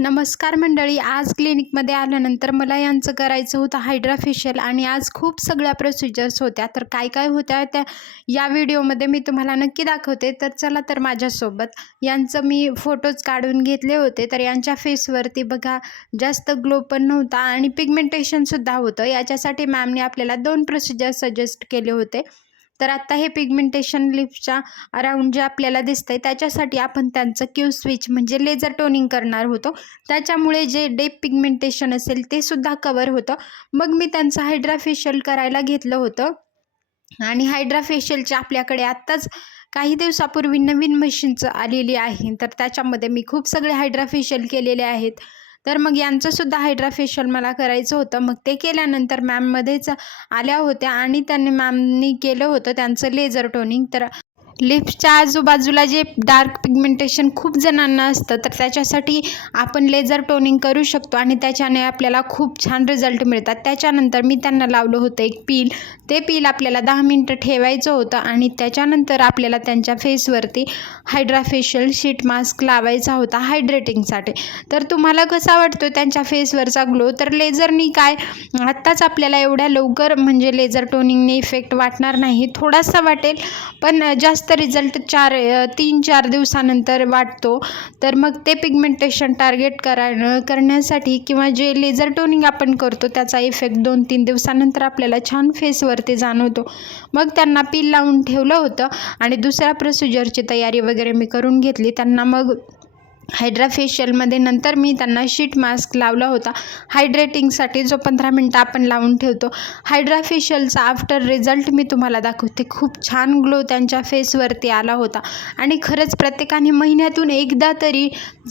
नमस्कार मंडळी, आज क्लिनिकमध्ये आल्यानंतर मला यांचं करायचं होतं हायड्रा फेशियल आणि आज खूप सगळ्या प्रोसिजर्स होत्या. तर काय काय होत्या त्या या व्हिडिओमध्ये मी तुम्हाला नक्की दाखवते. तर चला तर माझ्यासोबत. यांचं मी फोटोज काढून घेतले होते. तर यांच्या फेसवरती बघा जास्त ग्लो पण नव्हता आणि पिगमेंटेशनसुद्धा होतं. याच्यासाठी मॅमने आपल्याला 2 प्रोसिजर सजेस्ट केले होते. तर आत्ता हे पिगमेंटेशन लिप्सच्या अराउंड जे आपल्याला दिसतंय त्याच्यासाठी आपण त्यांचं क्यू स्विच म्हणजे लेझर टोनिंग करणार होतो. त्याच्यामुळे जे डीप पिगमेंटेशन असेल ते सुद्धा कवर होतं. मग मी त्यांचं हायड्रा फेशियल करायला घेतलं होतं आणि हायड्रा फेशियलची आपल्याकडे आत्ताच काही दिवसापूर्वी नवीन मशीनचं आलेली आहे. तर त्याच्यामध्ये मी खूप सगळे हायड्रा फेशियल केलेले आहेत. तर मग यांचंसुद्धा हायड्रा फेशियल मला करायचं होतं. मग ते केल्यानंतर मॅममध्येच आल्या होत्या आणि मॅमनी केलं होतं त्यांचं लेझर टोनिंग. तर लिप्सच्या आजूबाजूला जे डार्क पिगमेंटेशन खूप जणांना असतं तर त्याच्यासाठी आपण लेझर टोनिंग करू शकतो आणि त्याच्याने आपल्याला खूप छान रिझल्ट मिळतात. त्याच्यानंतर मी त्यांना लावलं होतं एक पील. ते पील आपल्याला 10 मिनटं ठेवायचं होतं आणि त्याच्यानंतर आपल्याला त्यांच्या फेसवरती हायड्रा फेशियल शीट मास्क लावायचा होता हायड्रेटिंगसाठी. तर तुम्हाला कसा वाटतो त्यांच्या फेसवरचा ग्लो? तर लेझरनी काय आत्ताच आपल्याला एवढ्या लवकर म्हणजे लेझर टोनिंगने इफेक्ट वाटणार नाही, थोडासा वाटेल पण जास्त रिझल्ट 3-4 दिवसानंतर वाटतो. तर मग ते पिगमेंटेशन टार्गेट करण्यासाठी किंवा जे लेझर टोनिंग आपण करतो त्याचा इफेक्ट 2-3 दिवसानंतर आपल्याला छान फेसवरती जाणवतो. मग त्यांना पील लावून ठेवलं होतं आणि दुसऱ्या प्रोसिजरची तयारी वगैरे मी करून घेतली. त्यांना मग हायड्रा फेशियलमध्ये नंतर मी त्यांना शीट मास्क लावला होता हायड्रेटिंगसाठी, जो 15 मिनटं आपण लावून ठेवतो. हायड्रा फेशियलचा आफ्टर रिझल्ट मी तुम्हाला दाखवते. खूप छान ग्लो त्यांच्या फेसवरती आला होता आणि खरंच प्रत्येकाने महिन्यातून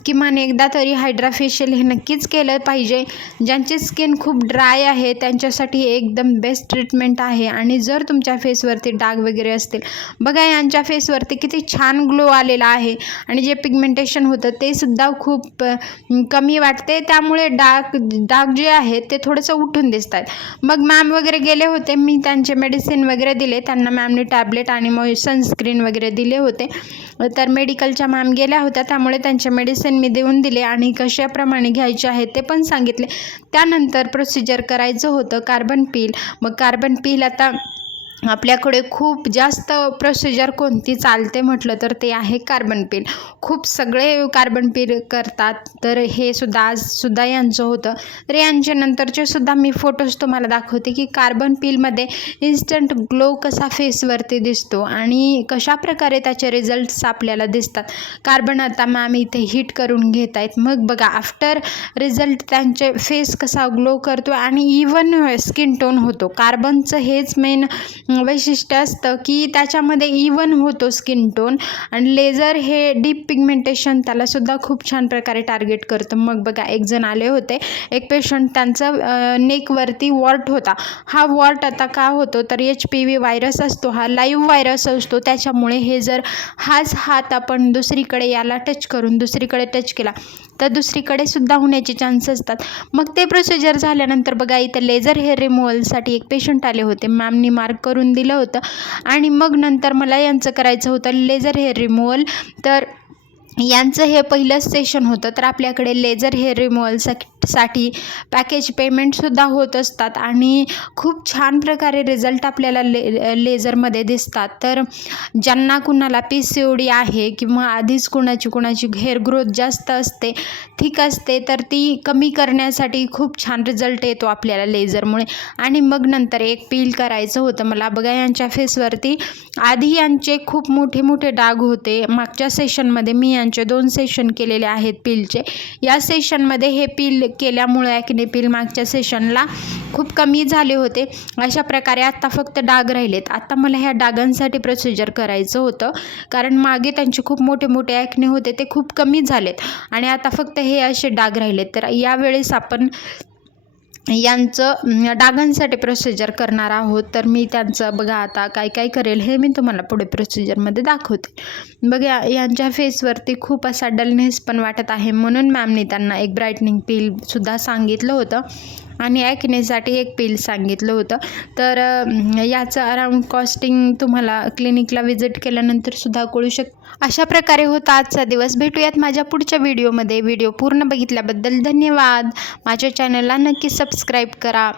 किमान एकदा तरी हायड्रा फेशियल हे नक्कीच केलं पाहिजे. ज्यांची स्किन खूप ड्राय आहे त्यांच्यासाठी एकदम बेस्ट ट्रीटमेंट आहे. आणि जर तुमच्या फेसवरती डाग वगैरे असतील, बघा यांच्या फेसवरती किती छान ग्लो आलेला आहे आणि जे पिगमेंटेशन होतं ते सुद्धा खूप कमी वाटते. त्यामुळे डाग जे आहेत ते थोडंसं उठून दिसत आहेत. मग मॅम वगैरे गेले होते, मी त्यांचे मेडिसिन वगैरे दिले त्यांना. मॅमने टॅबलेट आणि सनस्क्रीन वगैरे दिले होते. तर मेडिकलच्या मॅम गेल्या होत्या त्यामुळे त्यांचे मेडिसिन मी देऊन दिले आणि कशाप्रमाणे घ्यायचे आहे ते पण सांगितले. त्यानंतर प्रोसिजर करायचं होतं कार्बन पील. मग कार्बन पील आता आपल्याकडे खूप जास्त प्रोसिजर कोणती चालते म्हटलं तर ते आहे कार्बन पील. खूप सगळे कार्बन पील करतात. तर हे सुद्धा आजसुद्धा यांचं होतं. तर यांच्या नंतरचे सुद्धा मी फोटोज तुम्हाला दाखवते की कार्बन पीलमध्ये इन्स्टंट ग्लो कसा फेसवरती दिसतो आणि कशाप्रकारे त्याचे रिझल्ट्स आपल्याला दिसतात. कार्बन आता मॅम इथे हीट करून घेत आहेत. मग बघा आफ्टर रिझल्ट त्यांचे फेस कसा ग्लो करतो आणि इवन स्किन टोन होतो. कार्बनचं हेच मेन वैशिष्ट्य असतं की त्याच्यामध्ये इवन होतो स्किन टोन आणि लेझर हे डीप पिगमेंटेशन त्यालासुद्धा खूप छान प्रकारे टार्गेट करतं. मग बघा एक जण आले होते, एक पेशंट, त्यांचं नेकवरती वॉर्ट होता. हा वॉर्ट आता का होतो तर HPV व्हायरस असतो, हा लाईव्ह व्हायरस असतो. त्याच्यामुळे हे जर हाच हात आपण दुसरीकडे याला टच करून दुसरीकडे टच केला तर दुसरीकडे सुद्धा होण्याचे चान्स असतात. मग ते प्रोसिजर झाल्यानंतर बघा इथं लेझर हेअर रिमूव्हलसाठी एक पेशंट आले होते. मॅमनी मार्क करून दिलं होतं आणि मग नंतर मला यांचं करायचं होतं लेझर हेअर रिमूव्हल. तर यांचं हे पहिलंच सेशन होतं. तर आपल्याकडे लेझर हेअर रिमूव्हलसाठी पॅकेज पेमेंटसुद्धा होत असतात आणि खूप छान प्रकारे रिझल्ट आपल्याला लेझरमध्ये दिसतात. तर ज्यांना कुणाला PCOD आहे किंवा आधीच कुणाची हेअर ग्रोथ जास्त असते, थिक असते, तर ती कमी करण्यासाठी खूप छान रिझल्ट येतो आपल्याला लेझरमुळे. आणि मग नंतर एक पील करायचं होतं मला. बघा यांच्या फेसवरती आधी यांचे खूप मोठे डाग होते. मागच्या सेशनमध्ये मी यांचे 2 सेशन केलेले आहेत पीलचे. या सेशनमध्ये हे पील केल्यामुळे ॲक्ने पील मागच्या सेशनला खूप कमी झाले होते. अशा प्रकारे आत्ता फक्त डाग राहिलेत. आता मला ह्या डागांसाठी प्रोसिजर करायचं होतं कारण मागे त्यांचे खूप मोठे ॲक्ने होते, ते खूप कमी झालेत आणि आता फक्त हे असे डाग राहिलेत. तर यावेळेस आपण यांचं डागांसाठी प्रोसिजर करणार आहोत. तर मी त्यांचं बघा आता काय करेल हे मी तुम्हाला पुढे प्रोसिजरमध्ये दाखवते. बघा यांच्या फेसवरती खूप असा डलनेस पण वाटत आहे, म्हणून मॅमने त्यांना एक ब्राईटनिंग पीलसुद्धा सांगितलं होतं. आणि ॲक्नेसाठी एक पील सांगितलं होतं. तर याचं अराऊंड कॉस्टिंग तुम्हाला क्लिनिकला व्हिजिट केल्यानंतर सुद्धा कळू शकतं. अशा प्रकारे होता आजचा दिवस. भेटूयात माझ्या पुढच्या व्हिडिओमध्ये. व्हिडिओ पूर्ण बघितल्याबद्दल धन्यवाद. माझ्या चॅनलला नक्की सबस्क्राईब करा.